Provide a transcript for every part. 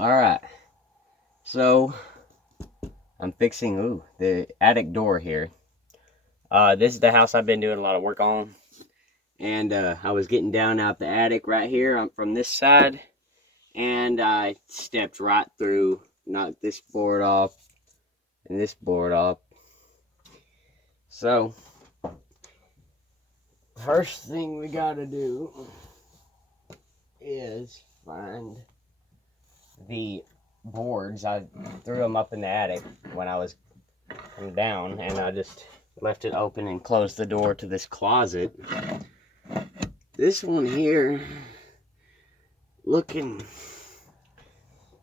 Alright, so I'm fixing the attic door here. This is the house I've been doing a lot of work on. And I was getting down out the attic right here from this side. And I stepped right through, knocked this board off and this board off. So, first thing we gotta do is find the boards. I threw them up in the attic when I was coming down, and I just left it open and closed the door to this closet. This one here, looking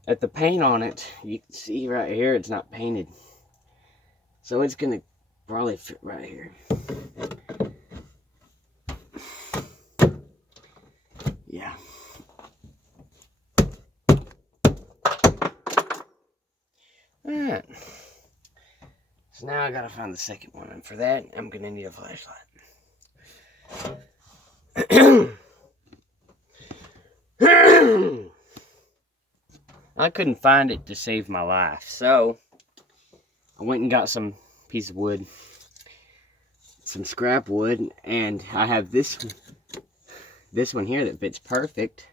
at the paint on it, you can see right here it's not painted, so it's gonna probably fit right here. Yeah. Alright. So now I gotta find the second one, and for that, I'm gonna need a flashlight. I couldn't find it to save my life, so I went and got some piece of wood, some scrap wood, and I have this one here that fits perfect,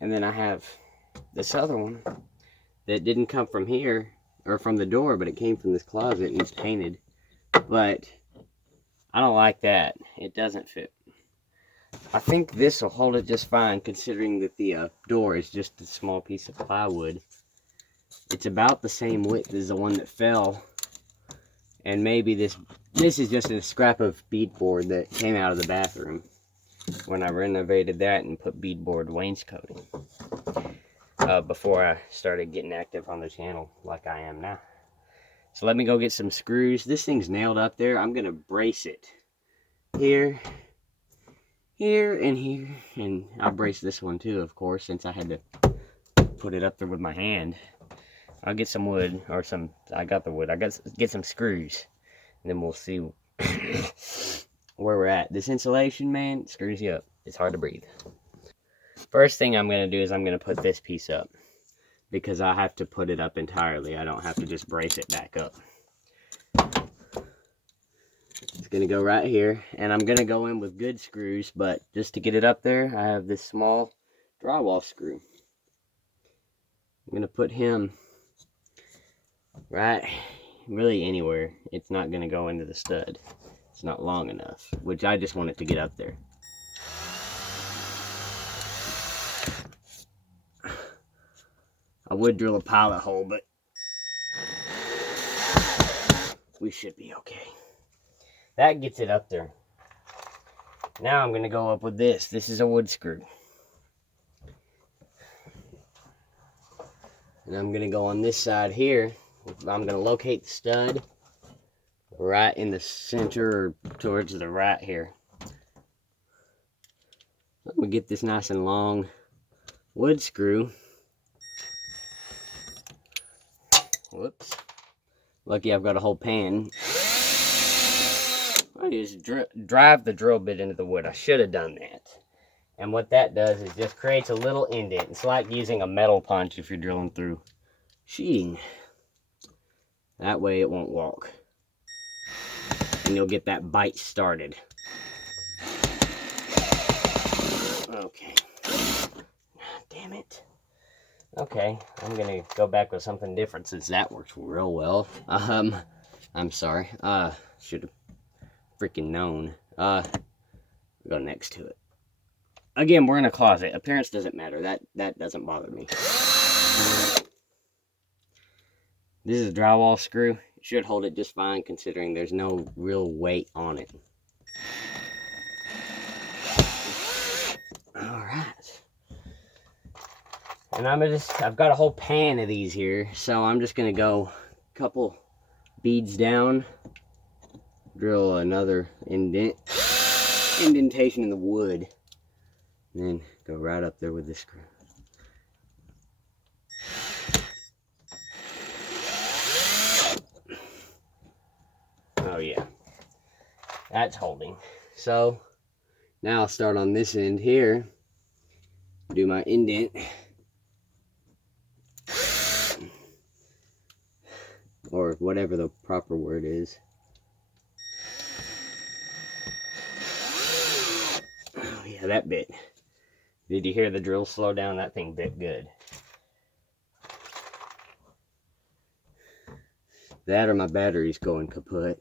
and then I have this other one that didn't come from here or from the door, but it came from this closet and it's painted. But I don't like that. It doesn't fit. I think this will hold it just fine, considering that the door is just a small piece of plywood. It's about the same width as the one that fell, and maybe this is just a scrap of beadboard that came out of the bathroom when I renovated that and put beadboard wainscoting before I started getting active on the channel like I am now. So let me go get some screws. This thing's nailed up there. I'm gonna brace it here, here, and here, and I'll brace this one too, of course, since I had to put it up there with my hand. I'll get some wood, or I got the wood. I got get some screws, and then we'll see where we're at. This insulation, man, screws you up. It's hard to breathe. First thing I'm gonna do is I'm gonna put this piece up, because I have to put it up entirely. I don't have to just brace it back up. It's gonna go right here, and I'm gonna go in with good screws, but just to get it up there, I have this small drywall screw. I'm gonna put him right, really anywhere. It's not gonna go into the stud. It's not long enough, which I just want it to get up there. I would drill a pilot hole, but we should be okay. That gets it up there. Now I'm going to go up with this. This is a wood screw. And I'm going to go on this side here. I'm going to locate the stud right in the center, towards the right here. I'm going to get this nice and long wood screw. Whoops. Lucky I've got a whole pan. I just drive the drill bit into the wood. I should have done that. And what that does is just creates a little indent. It's like using a metal punch if you're drilling through sheeting. That way it won't walk. And you'll get that bite started. Okay. Damn it. Okay, I'm gonna go back with something different since that works real well. I'm sorry. Should have freaking known. Go next to it. Again, we're in a closet. Appearance doesn't matter. That doesn't bother me. This is a drywall screw. It should hold it just fine, considering there's no real weight on it. Alright. And I've got a whole pan of these here, so I'm just gonna go a couple beads down, drill another indentation in the wood, and then go right up there with this screw. Oh yeah, that's holding. So now I'll start on this end here, do my indent. or whatever the proper word is. Oh yeah, that bit. Did you hear the drill slow down? That thing bit good. That or my battery's going kaput.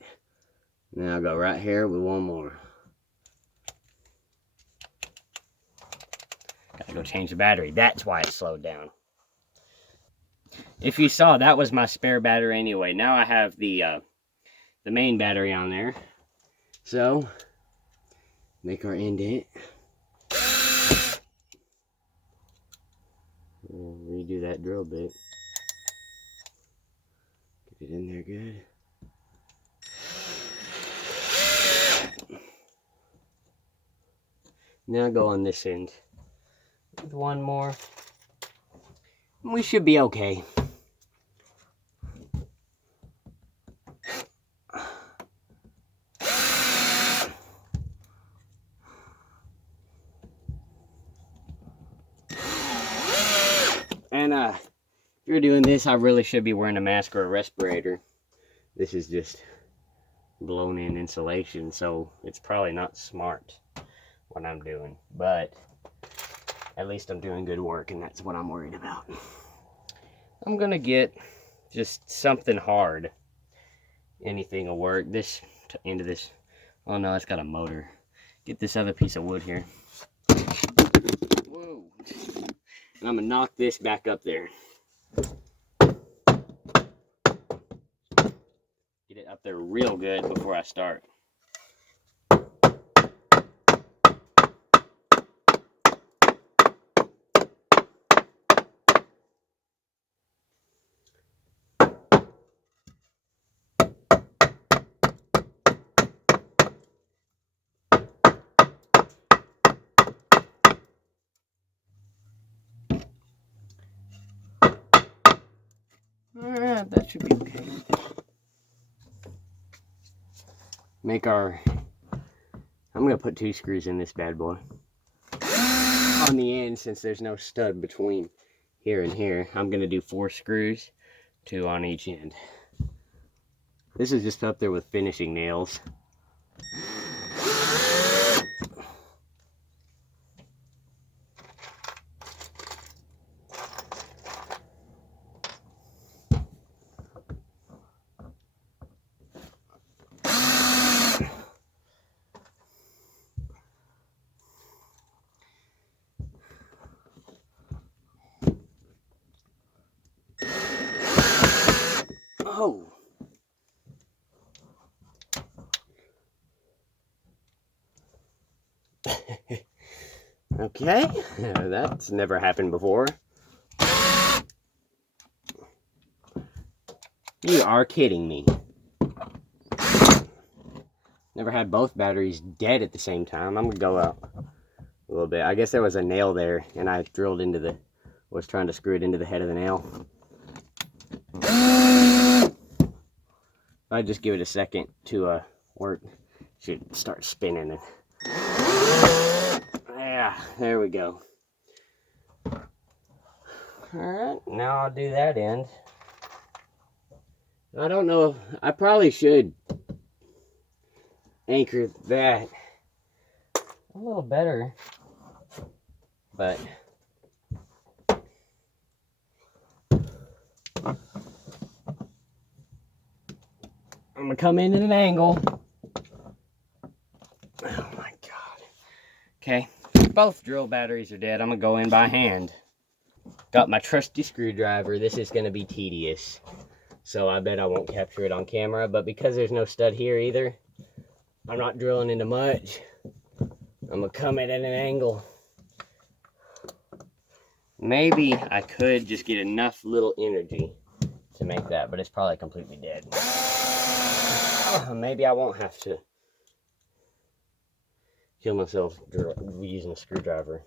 Now I'll go right here with one more. Gotta go change the battery. That's why it slowed down. If you saw, that was my spare battery anyway. Now I have the main battery on there. So, make our indent. We'll redo that drill bit. Get it in there good. Now go on this end. With one more. We should be okay. And if you're doing this, I really should be wearing a mask or a respirator. This is just blown in insulation, so it's probably not smart what I'm doing. But at least I'm doing good work, and that's what I'm worried about. I'm gonna get just something hard. Anything will work. This end of this. Oh no, it's got a motor. Get this other piece of wood here. Whoa. And I'm gonna knock this back up there. Get it up there real good before I start. Alright, that should be okay. I'm gonna put 2 screws in this bad boy. On the end, since there's no stud between here and here, I'm gonna do 4 screws, 2 on each end. This is just up there with finishing nails. Oh. Okay, that's never happened before. You are kidding me. Never had both batteries dead at the same time. I'm gonna go up a little bit. I guess there was a nail there, and I drilled into was trying to screw it into the head of the nail. If I just give it a second to work, should start spinning it. Yeah, there we go. Alright, now I'll do that end. I don't know if I probably should anchor that a little better, but I'm gonna come in at an angle. Oh my god. Okay, both drill batteries are dead. I'm gonna go in by hand. Got my trusty screwdriver. This is gonna be tedious, so I bet I won't capture it on camera, but because there's no stud here either, I'm not drilling into much. I'm gonna come in at an angle. Maybe I could just get enough little energy to make that, but it's probably completely dead. Maybe I won't have to kill myself using a screwdriver.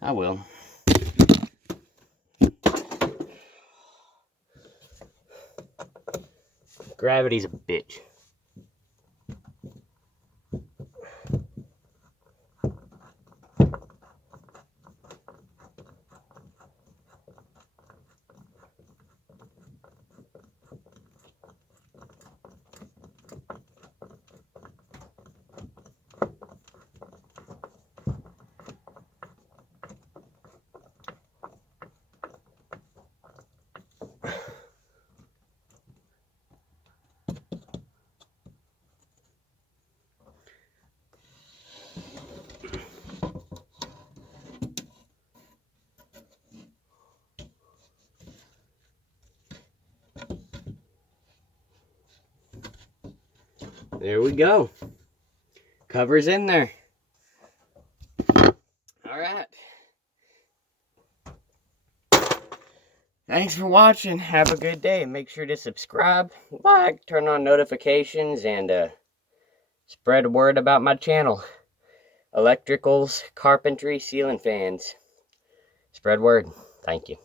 I will. Gravity's a bitch. There we go. Cover's in there. Alright. Thanks for watching. Have a good day. Make sure to subscribe, like, turn on notifications, and spread the word about my channel. Electricals, carpentry, ceiling fans. Spread word. Thank you.